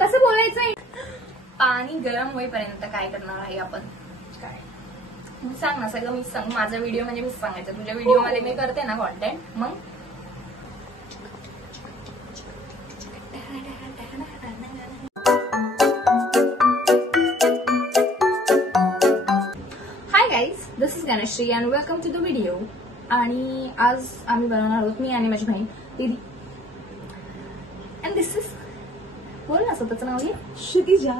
कसं बोलायचंय? पाणी गरम होईपर्यंत काय करणार आहे आपण? काय सांग ना, सगळं मी सांग. माझा व्हिडिओ म्हणजे मी सांगायचं, तुझ्या व्हिडिओ मध्ये मी करते ना कॉन्टेंट. मग hi guys, this is Ganeshree and welcome to the video. आणि आज आम्ही बनवणार आहोत, मी आणि माझी बहीण दीदी. अँड दिस इज, बोल ना स्वतःचं नाव घे. Kshitija.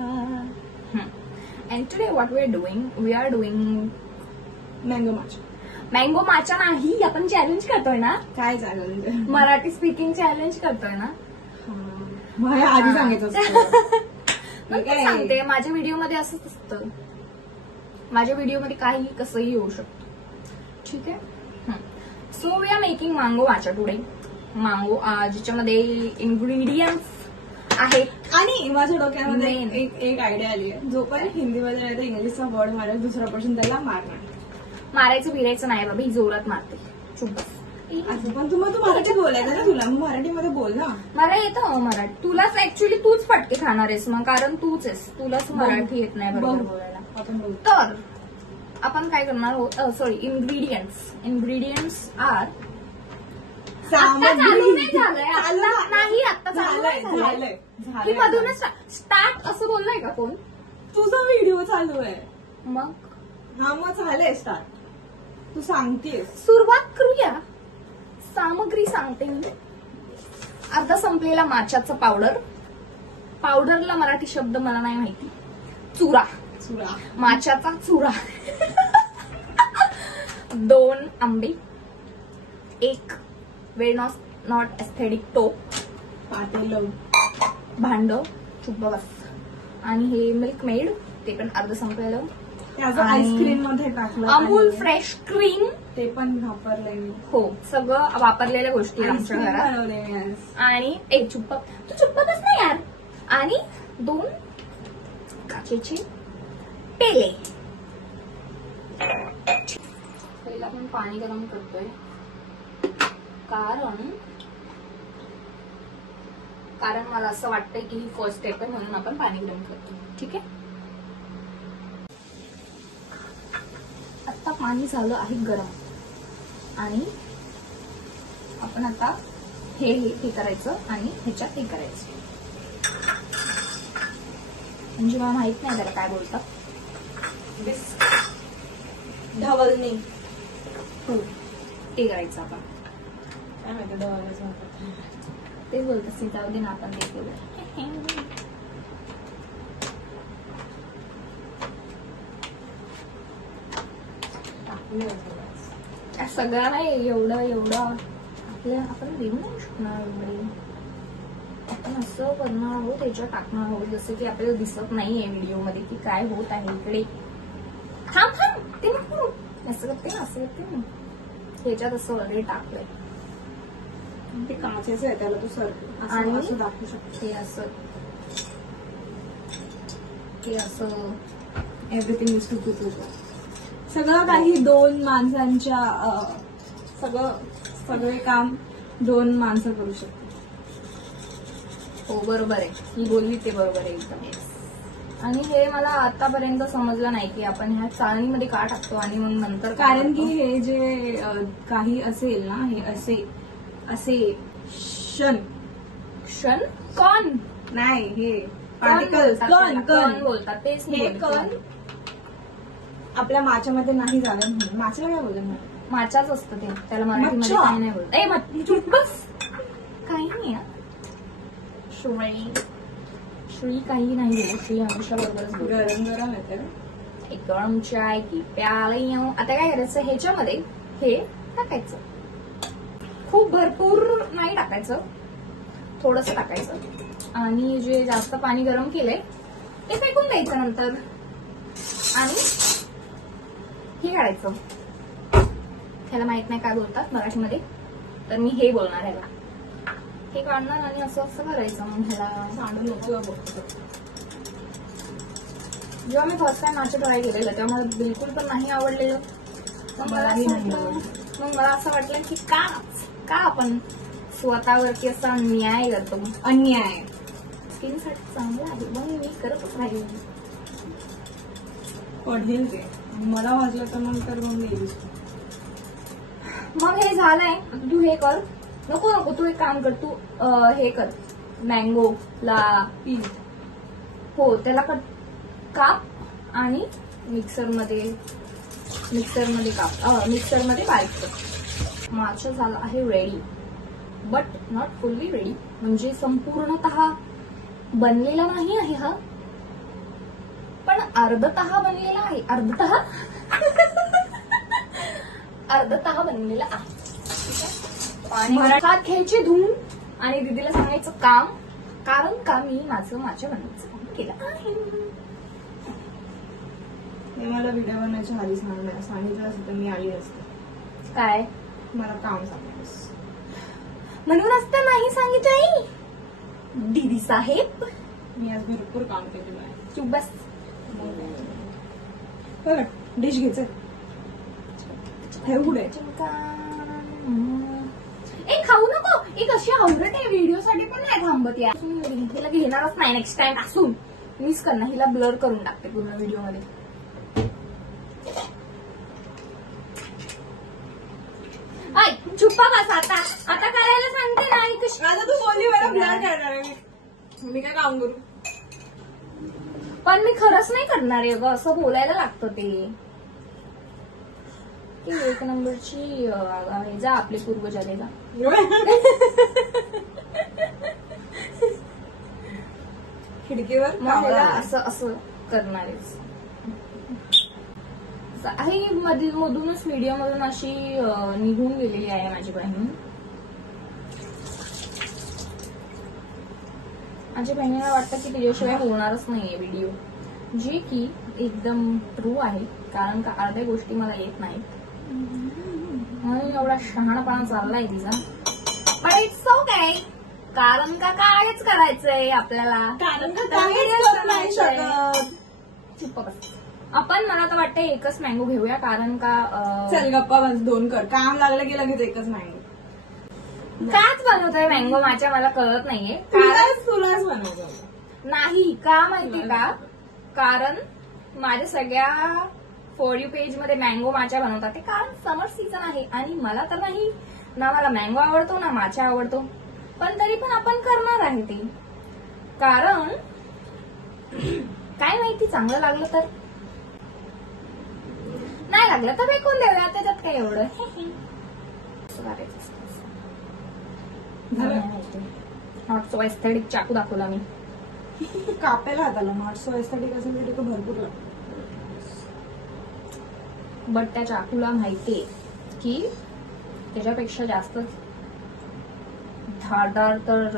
And today what we are doing mango matcha. Mango matcha नाही, आपण चॅलेंज करतोय ना. काय चालेल? मराठी स्पीकिंग चॅलेंज करतोय ना. मला आधी सांगायचं असतं. मग काय सांगते, माझ्या व्हिडिओमध्ये असंच असतं. माझ्या व्हिडिओमध्ये काही कसंही होऊ शकतं. ठीक आहे. So we are making mango matcha today. Mango ज्याच्यामध्ये इन्ग्रेडियंट्स आहेत. आणि माझ्या डोक्यामध्ये एक आयडिया आली आहे. जो पण हिंदीमध्ये नाही तर इंग्लिशचा वर्ड मारेल दुसरा पर्सन त्याला मारणार. मारायचं बिरायचं नाही बाबा, ही जोरात मारते. चुप. पण तू मराठी बोलायचं ना, तुला मराठीमध्ये बोल ना. मला येतं मराठी. तुलाच ऍक्च्युली तूच फटके खाणार आहेस मग, कारण तूच आहेस, तुलाच मराठी येत नाही बरोबर बोलायला. तर आपण काय करणार आहोत, सॉरी, इन्ग्रेडियंट्स आर. चालू नाही झालंय नाही, आता चालू झालंय की मधूनच स्टार्ट असं बोललाय का कोण? तुझा व्हिडिओ चालू आहे मग. हा मग झालंय स्टार्ट. तू सांगतेस. सुरुवात करूया. सामग्री सांगते मी. अर्धा संपलेला माच्याचं पावडर. पावडरला मराठी शब्द मला नाही माहिती. चुरा. माच्याचा चुरा. 2 आंबे. 1 वेळ नॉट एस्थेटिक टोप. पातेलं. भांड. चुप बस. आणि हे मिल्क मेड, ते पण अर्ध संपलेलं. आईस्क्रीम मध्ये टाकलं. अमूल फ्रेश क्रीम, ते पण वापरलंय मी. हो, सगळं वापरलेल्या गोष्टी आमच्या घरात. आणि एक तू चुप्पच नाही यार. आणि 2 काचेचे पेले. पहिला आपण पाणी गरम करतोय कारण मला असं वाटतंय की ही फर्स्ट स्टेप आहे, म्हणून आपण पाणी गरम करतो. ठीक आहे. आता पाणी झालं आहे गरम. आणि आपण आता हे करायचं आणि ह्याच्यात हे करायचं. म्हणजे मला माहित नाही त्याला काय बोलतात. ढवळणे. हो, ते करायचं आपण. काय माहिती ढवळायचं तेच बोलतात सीतावधी ना, आपण ते केलं. सगळं नाही, एवढं आपण देऊ नाही शकणार. एवढे आपण असं करणार आहोत, त्याच्यात टाकणार आहोत जसं की आपल्याला दिसत नाहीये व्हिडिओ मध्ये की काय होत आहे इकडे. थांब ते नको, असं करते ना. ह्याच्यात असं ऑलरेडी टाकलंय. ते काचेचं आहे, त्याला तू असं दाखवू शकतो. हे असं एव्हरीथिंग इज टू कुक. सगळं काही 2 माणसांच्या सगळे काम 2 माणसं करू शकतात. हो बरोबर आहे, ही बोलली ते बरोबर आहे एकदम. आणि हे मला आतापर्यंत समजलं नाही की आपण ह्या चाळणीमध्ये का टाकतो आणि मग नंतर. कारण की हे जे काही असेल ना, हे असे क्षण कण नाही, हे पार्टिकल्स कण बोलतात. तेच हे कण आपल्या माच्यामध्ये नाही जावे म्हणून. माच्याला काय बोलतात? माचाच असतं ते, त्याला मराठीमध्ये काही नाही बोलत. बस काही नाही. श्री काही नाही बोलत. श्री हमेशा बरोबरच बोलतो. गरम येते. एक गरम चाय की प्याले. आता काय करायचं, ह्याच्यामध्ये हे टाकायचं. खूप भरपूर नाही टाकायचं, थोडंसं टाकायचं. आणि जे जास्त पाणी गरम केलंय ते फेकून द्यायचं नंतर. आणि हे काढायचं. ह्याला माहित नाही काय बोलतात मराठीमध्ये, तर मी हे बोलणार ह्याला. हे काढणार आणि असं करायचं. मग ह्याला सांडून नको. जेव्हा मी फर्स्ट टाइम मासे ट्राय केलेलं तेव्हा मला बिलकुल पण नाही आवडलेलं. मग मला असं वाटलं की का आपण स्वतःवरती असा अन्याय करतो. स्किन साठी चांगलं आहे म्हणून मी करतच राहील. पढेल ते मला वाजलं तर मग येईल. मग हे झालंय. तू हे कर. नको नको तू एक काम कर. तू हे कर. मँगो ला पील. हो त्याला काप आणि मिक्सरमध्ये बारीक कर. माझं झालं आहे ready, but not fully ready. म्हणजे संपूर्णतः बनलेला नाही आहे हा, पण अर्धतः बनलेला आहे. अर्धतः बनलेला आहे. आणि हात घ्यायचे धुवून आणि दीदीला सांगायचं काम, कारण का मी माझ्या बनवायचं काम केलं आहे. हे मला व्हिडिओ बनवायच्या आधी सांगितलं असतं तर मी आली असते. काय मला काम सांगायचं म्हणून असतं नाही सांगितलं दीदी साहेब. मी आज भरपूर काम केलेलं आहे. चुप बस. डिश घ्यायचं हे उघडे. ए खाऊ नको. एक अशी आवडत आहे व्हिडिओ साठी पण नाही थांबत या. हिला घेणारच नाही नेक्स्ट टाइम. असून मिस करणार. हिला ब्लर करून टाकते पूर्ण व्हिडिओ मध्ये. चुप्पा बस. आता करायला सांगते नाही कशी. आता तू बोलली मला ब्लर करणार आहे. मी काय काम करू. पण मी खरंच नाही करणार आहे ग. असं बोलायला लागतं ते. एक नंबरची जा आपले पूर्वज आले जा. खिडकीवर असं करणार आहे. मधूनच व्हिडिओ मधून अशी निघून गेलेली आहे माझी बहीण. माझ्या बहिणीला वाटतं की तिच्याशिवाय होणारच नाहीये व्हिडिओ, जे की एकदम ट्रू आहे. कारण का अर्ध्या गोष्टी मला येत नाहीत म्हणून एवढा शहाणपणा चाललाय तिचा. पण इट्स ओके. कारण का कायच करायचंय आपल्याला. कारण का काहीच नाही शकत. चुप्प बस. आपण मला तर वाटतं एकच मँगो घेऊया. कारण का चल गप्पा बस. 2 कर. काम लागलं की लगेच एकच मँगो. काच बनवतोय मँगो माझ्या मला कळत नाहीये. तुलाच बनवतो नाही का माहिती का. कारण माझ्या सगळ्या फॉर यू पेज मध्ये मँगो माचा बनवतात. ते कारण समर सीझन आहे आणि मला तर नाही ना. मला मँगो आवडतो ना माचा आवडतो. पण तरी पण आपण करणार आहे ते. कारण काय माहिती चांगलं लागलं तर. नाही लागलं तर फेकून देऊया. त्याच्यात काय एवढं. नॉट सो एस्थेटिक चाकू दाखवला मी. कापायला हाताला. नॉट सो एस्थेटिक असेल तर भरपूर लागतं. बट त्या चाकूला माहितीये की त्याच्यापेक्षा जास्त धारदार तर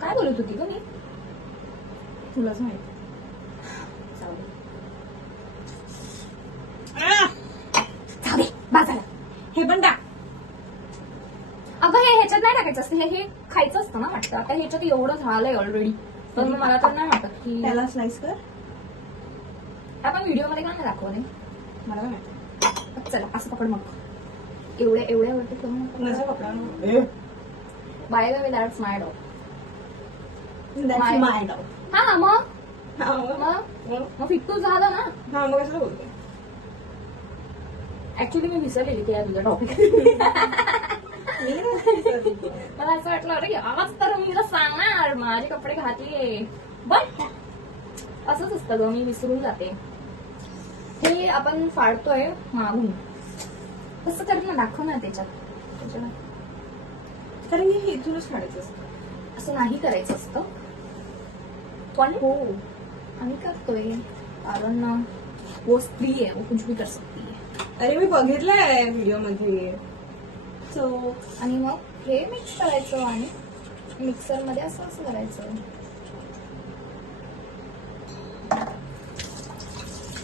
काय बोलत होती ग मी. तुलाच माहिती. बाजारा हे पण टाक. अगं हे ह्याच्यात नाही टाकायचं असतं. हे खायचं असतं ना वाटतं. आता ह्याच्यात एवढं झालंय ऑलरेडी. तर मला तर नाही वाटत की त्याला स्लाइस कर. आपण व्हिडिओ मध्ये का नाही दाखवले. मला काय माहिती. चला असं पकड. मग एवढ्यावरती करून कपडा. By the way that's my dog. My dog. हा मग फिक्कू झालं ना. हा मग कसं बोलते. ऍक्च्युली मी विसरलेली की तुझा टॉपिक. मला असं वाटलं अरे आज तर मी सांगणार माझे कपडे घातले. बट असंच असतं ग. मी विसरून जाते. हे आपण फाडतोय मागून. कसं कर ना. दाखव ना त्याच्यात. कारण हे इथूनच काढायचं असतं. असं नाही करायचं असतं. पण हो आम्ही करतोय कारण वो स्त्री आहे. वो कुछ भी कर सकती है. अरे मी बघितलंय व्हिडिओ मध्ये. सो आणि मग हे मिक्स करायचं आणि मिक्सर मध्ये असं करायचं.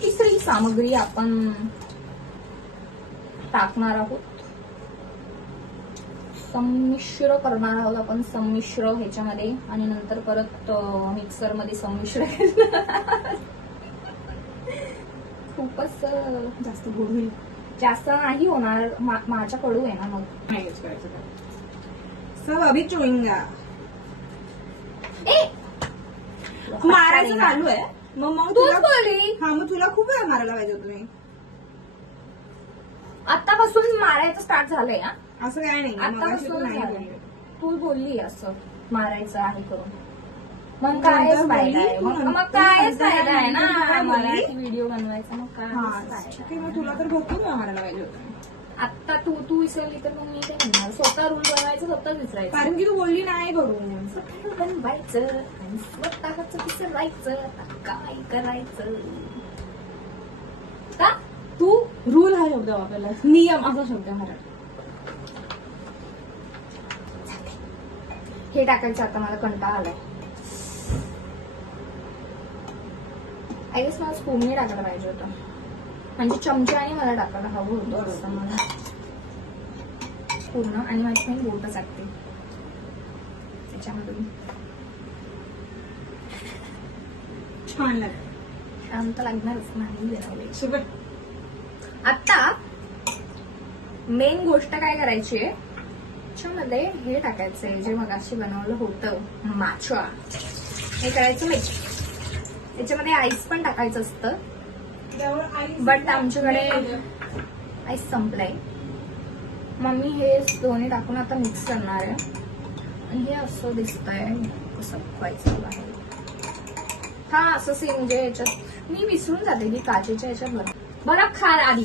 तिसरी सामग्री आपण टाकणार आहोत. संमिश्र करणार आहोत आपण. संमिश्र ह्याच्यामध्ये आणि नंतर परत मिक्सर मध्ये संमिश्र करणार. खूपच जास्त गोड होईल. जास्त नाही होणार, माझ्या कडू आहे ना, मग नाही यूज करायचं का? सब अभी चुईंगा. मारायचं चालू आहे. मग तूच बोलली. हा, मग तुला खूप वेळा मारायला पाहिजे होतं मी. आतापासून मारायचं स्टार्ट झालंय ना? असं काय नाही. आतापासून तू बोलली असं मारायचं आहे करून, मग कायच फायदा आहे. मग कायच फायदा आहे ना मराठी व्हिडिओ बनवायचा. मग काय मग तुला तर भरपूर वेळा मारायला पाहिजे होतं. आता तू विसरली तर मग मी काय म्हणणार? स्वतः रूल बनवायचं, स्वतः विसरायचं. कारण की तू बोलली नाही करून. स्वतः बनवायचं आणि स्वतःच विसरायचं. काय करायचं? का तू रूल हा शब्द वापरला, नियम असा शब्द मराठी. हे टाकायचं आता मला कंटाळा आलाय. आय गेस मला स्पूनने टाकायला पाहिजे होतं, म्हणजे चमच्याने मला टाकायला हवं होतं असं मला पूर्ण. आणि माझी मी बोट टाकते त्याच्यामधून. छान लागतं. शांत लागणारच नाही बनवले. सुपर. आता मेन गोष्ट काय करायची आहे, त्याच्यामध्ये हे टाकायचंय जे मगाशी बनवलं होतं माछा. हे करायचं मिक्स. त्याच्यामध्ये आईस पण टाकायचं असतं, बट आमच्याकडे आईस संपलाय. मम्मी हे दोन्ही टाकून आता मिक्स करणार आहे. आणि हे असं दिसतंय कसं व्हायचं बाहेर. हा असं सेम म्हणजे याच्यात मी विसरून जाते की काचेच्या याच्यात बर्फ खा आधी.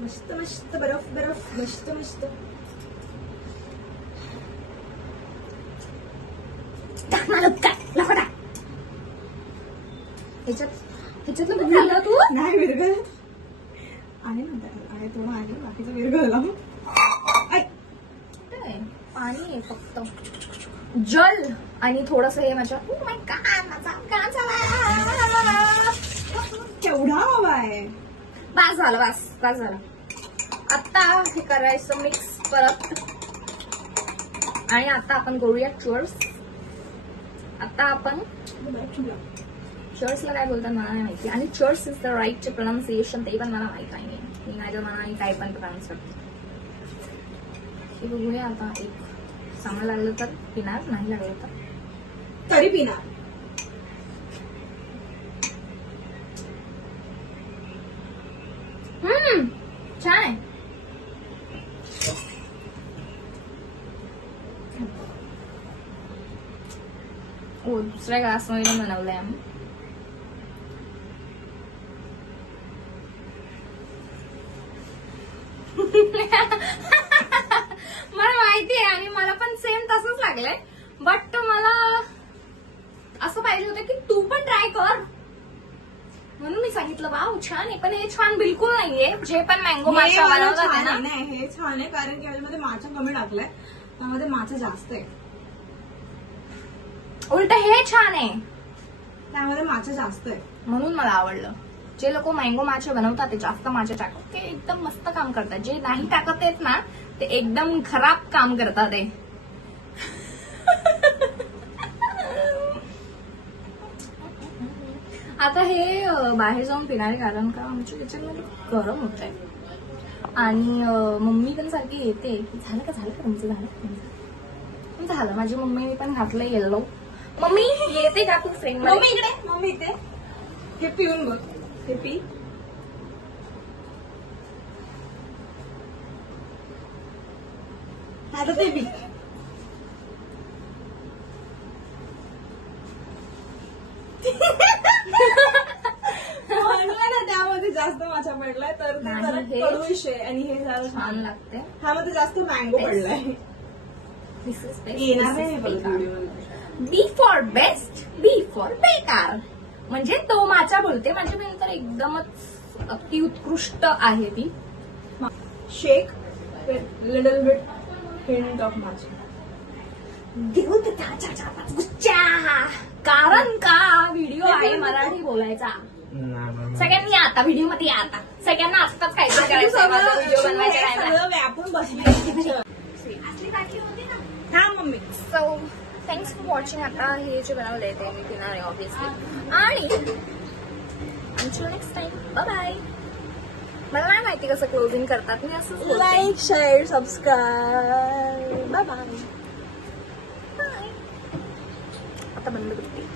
मस्त मस्त बर्फ बर्फ मस्त मस्त. ह्याच्यातलं पण झालं तू नाही विरघळ आहे म्हणतात. आहे थोडं आहे, बाकीचं विरघळला. पाणी आहे फक्त, जल आणि थोडस हे माझ्या. केवढा हवा आहे. बस झालं, बस झालं. आता हे करायचं मिक्स परत. आणि आता आपण करूया चर्स. आता आपण चर्सला काय बोलतात मला नाही माहिती. आणि चर्स इज द राईट प्रोनाउन्सिएशन ते पण मला माहित नाही. मी माझ्या मनाने काय पण प्रोनाउन्स करते. हे बघूया आता. एक चांगलं लागलं तर पिणार, नाही लागलं तर तरी पिणार. छान आहे. हो, दुसऱ्या ग्लासमध्ये बनवलंय आम्ही. मला माहिती आहे आणि मला पण सेम तसंच लागलंय. बट मला असं पाहिजे होतं की तू पण ट्राय कर, म्हणून मी सांगितलं वाव छान आहे. पण हे छान बिलकुल नाहीये. जे पण मँगो माछा बनवतात ना, नाही हे छान आहे कारण की याच्यामध्ये माछा कमी टाकलाय, त्यामध्ये माछा जास्त आहे. उलट हे छान आहे, त्यामध्ये माछा जास्त आहे म्हणून मला आवडलं. जे लोक मँगो माछा बनवतात ते जास्त माछा टाकतात, ते एकदम मस्त काम करतात. जे नाही टाकत आहेत ना ते एकदम खराब काम करतात. ते आता हे बाहेर जाऊन पिणारे, कारण का आमच्या याच्यामध्ये गरम होत आहे. आणि मम्मी पण सारखी येते की झालं का तुमचं, झालं. माझी मम्मीने पण घातलं येल्लो. मम्मी येते का तू फ्रेंड? मम्मी इकडे, मम्मी इथे. हे पिऊन बघ, हे पी. आता ते पी. त्यामध्ये जास्त माछा पडलाय तर ते कडूश आहे आणि हे जरा छान लागते. ह्यामध्ये जास्त मँगो पडलाय. येणार नाही. बी फॉर बेस्ट, बी फॉर बेकार. म्हणजे तो माछा बोलते. माझी बहीण तर एकदमच अति उत्कृष्ट आहे ती. शेक लिटल बिट हिंट ऑफ माछा. देऊ दे त्याच्या 4-5 गुच्च्या. कारण का व्हिडिओ आहे मराठी बोलायचा. सगळ्यांनी आता व्हिडिओ मध्ये आता सगळ्यांना आत्ताच काय व्हिडिओ बनवायचा. व्यापून बसली. हा mummy. So thanks for watching. आता हे जे बनवलंय ते मी पिणार आहे ऑब्विसली. आणि until next time, bye bye. मला नाही माहिती कसं क्लोजिंग करतात, मी असंच बोलते. Like share subscribe bye bye. आता बंद करते.